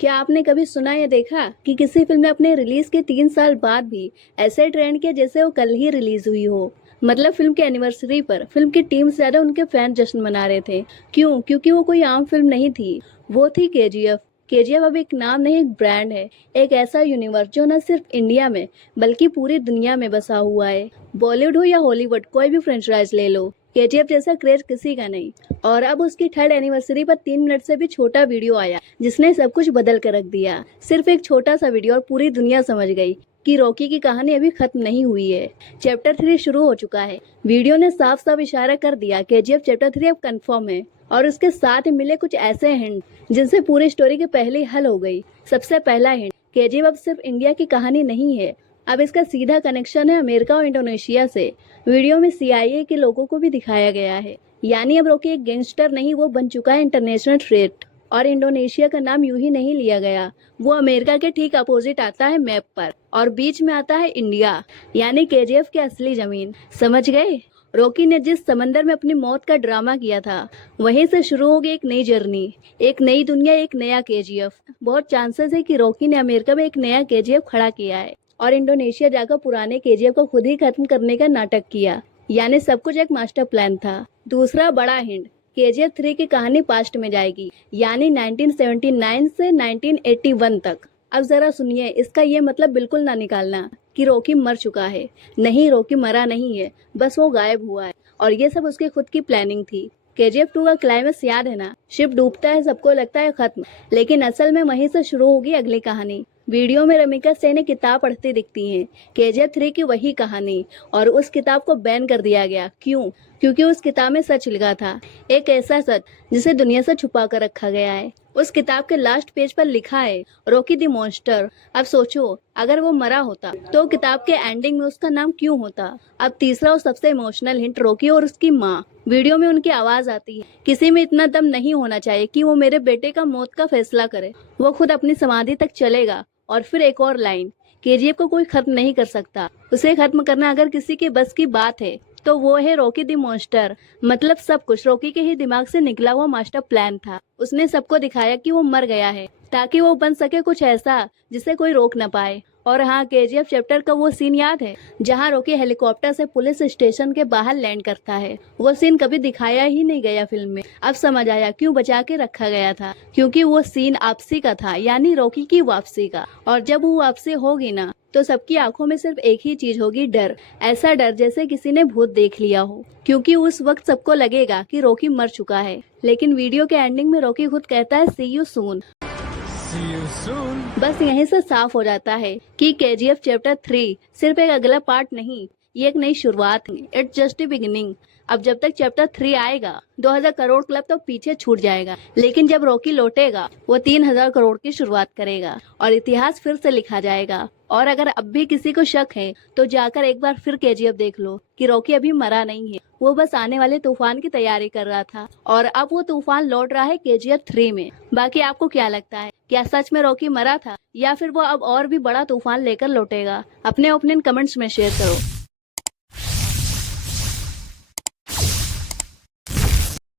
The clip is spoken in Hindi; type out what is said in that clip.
क्या आपने कभी सुना या देखा कि किसी फिल्म ने अपने रिलीज के 3 साल बाद भी ऐसे ट्रेंड किया जैसे वो कल ही रिलीज हुई हो। मतलब फिल्म के एनिवर्सरी पर फिल्म की टीम से ज्यादा उनके फैन जश्न मना रहे थे। क्यों? क्योंकि वो कोई आम फिल्म नहीं थी। वो थी केजीएफ। केजीएफ अब एक नाम नहीं, एक ब्रांड है। एक ऐसा यूनिवर्स जो न सिर्फ इंडिया में बल्कि पूरी दुनिया में बसा हुआ है। बॉलीवुड हो या हॉलीवुड, कोई भी फ्रेंचाइज ले लो, केजीएफ जैसा क्रेज किसी का नहीं। और अब उसकी 3rd एनिवर्सरी पर 3 मिनट से भी छोटा वीडियो आया जिसने सब कुछ बदल कर रख दिया। सिर्फ एक छोटा सा वीडियो और पूरी दुनिया समझ गई कि रॉकी की कहानी अभी खत्म नहीं हुई है। चैप्टर 3 शुरू हो चुका है। वीडियो ने साफ साफ इशारा कर दिया केजीएफ चैप्टर 3 अब कंफर्म है। और उसके साथ ही मिले कुछ ऐसे हिंट जिनसे पूरी स्टोरी की पहले हल हो गई। सबसे पहला हिंट, केजीएफ अब सिर्फ इंडिया की कहानी नहीं है, अब इसका सीधा कनेक्शन है अमेरिका और इंडोनेशिया से। वीडियो में सीआईए के लोगों को भी दिखाया गया है। यानी अब रॉकी एक गैंगस्टर नहीं, वो बन चुका है इंटरनेशनल थ्रेट। और इंडोनेशिया का नाम यूं ही नहीं लिया गया, वो अमेरिका के ठीक अपोजिट आता है मैप पर और बीच में आता है इंडिया, यानी केजीएफ की असली जमीन। समझ गए? रॉकी ने जिस समंदर में अपनी मौत का ड्रामा किया था वहीं से शुरू होगी एक नई जर्नी, एक नई दुनिया, एक नया केजीएफ। बहुत चांसेस है कि रॉकी ने अमेरिका में एक नया केजीएफ खड़ा किया है और इंडोनेशिया जाकर पुराने केजीएफ को खुद ही खत्म करने का नाटक किया। यानी सब कुछ एक मास्टर प्लान था। दूसरा बड़ा हिंट, केजीएफ 3 की कहानी पास्ट में जाएगी, यानी 1979 से 1981 तक। अब जरा सुनिए, इसका ये मतलब बिल्कुल ना निकालना कि रॉकी मर चुका है। नहीं, रॉकी मरा नहीं है, बस वो गायब हुआ है और ये सब उसकी खुद की प्लानिंग थी। केजीएफ 2 का क्लाइमेक्स याद है ना? शिप डूबता है, सबको लगता है खत्म, लेकिन असल में वहीं से शुरू होगी अगली कहानी। वीडियो में रमिका सेन किताब पढ़ती दिखती हैं, केजीएफ 3 की वही कहानी। और उस किताब को बैन कर दिया गया। क्यों? क्योंकि उस किताब में सच लिखा था, एक ऐसा सच जिसे दुनिया से छुपा कर रखा गया है। उस किताब के लास्ट पेज पर लिखा है रॉकी द मॉन्स्टर। अब सोचो, अगर वो मरा होता तो किताब के एंडिंग में उसका नाम क्यों होता? अब तीसरा और सबसे इमोशनल हिंट, रॉकी और उसकी माँ। वीडियो में उनकी आवाज आती है, किसी में इतना दम नहीं होना चाहिए कि वो मेरे बेटे का मौत का फैसला करे। वो खुद अपनी समाधि तक चलेगा। और फिर एक और लाइन, केजीएफ को कोई खत्म नहीं कर सकता, उसे खत्म करना अगर किसी के बस की बात है तो वो है रॉकी द मॉन्स्टर। मतलब सब कुछ रॉकी के ही दिमाग से निकला हुआ मास्टर प्लान था। उसने सबको दिखाया कि वो मर गया है ताकि वो बन सके कुछ ऐसा जिसे कोई रोक न पाए। और हाँ, केजीएफ चैप्टर का वो सीन याद है जहाँ रॉकी हेलीकॉप्टर से पुलिस स्टेशन के बाहर लैंड करता है? वो सीन कभी दिखाया ही नहीं गया फिल्म में। अब समझ आया क्यों बचा के रखा गया था, क्योंकि वो सीन वापसी का था, यानी रॉकी की वापसी का। और जब वो वापसी होगी ना तो सबकी आंखों में सिर्फ एक ही चीज होगी, डर। ऐसा डर जैसे किसी ने भूत देख लिया हो, क्योंकि उस वक्त सबको लगेगा कि रॉकी मर चुका है। लेकिन वीडियो के एंडिंग में रॉकी खुद कहता है see you soon. See you soon. बस यहीं से साफ हो जाता है कि केजीएफ चैप्टर 3 सिर्फ एक अगला पार्ट नहीं, ये एक नई शुरुआत है। It's just beginning. अब जब तक चैप्टर 3 आएगा 2000 करोड़ क्लब तो पीछे छूट जाएगा, लेकिन जब रॉकी लौटेगा वो 3000 करोड़ की शुरुआत करेगा और इतिहास फिर से लिखा जाएगा। और अगर अब भी किसी को शक है तो जाकर एक बार फिर केजीएफ देख लो कि रॉकी अभी मरा नहीं है, वो बस आने वाले तूफान की तैयारी कर रहा था और अब वो तूफान लौट रहा है केजीएफ 3 में। बाकी आपको क्या लगता है, क्या सच में रॉकी मरा था या फिर वो अब और भी बड़ा तूफान लेकर लौटेगा? अपने ओपिनियन कमेंट्स में शेयर करो।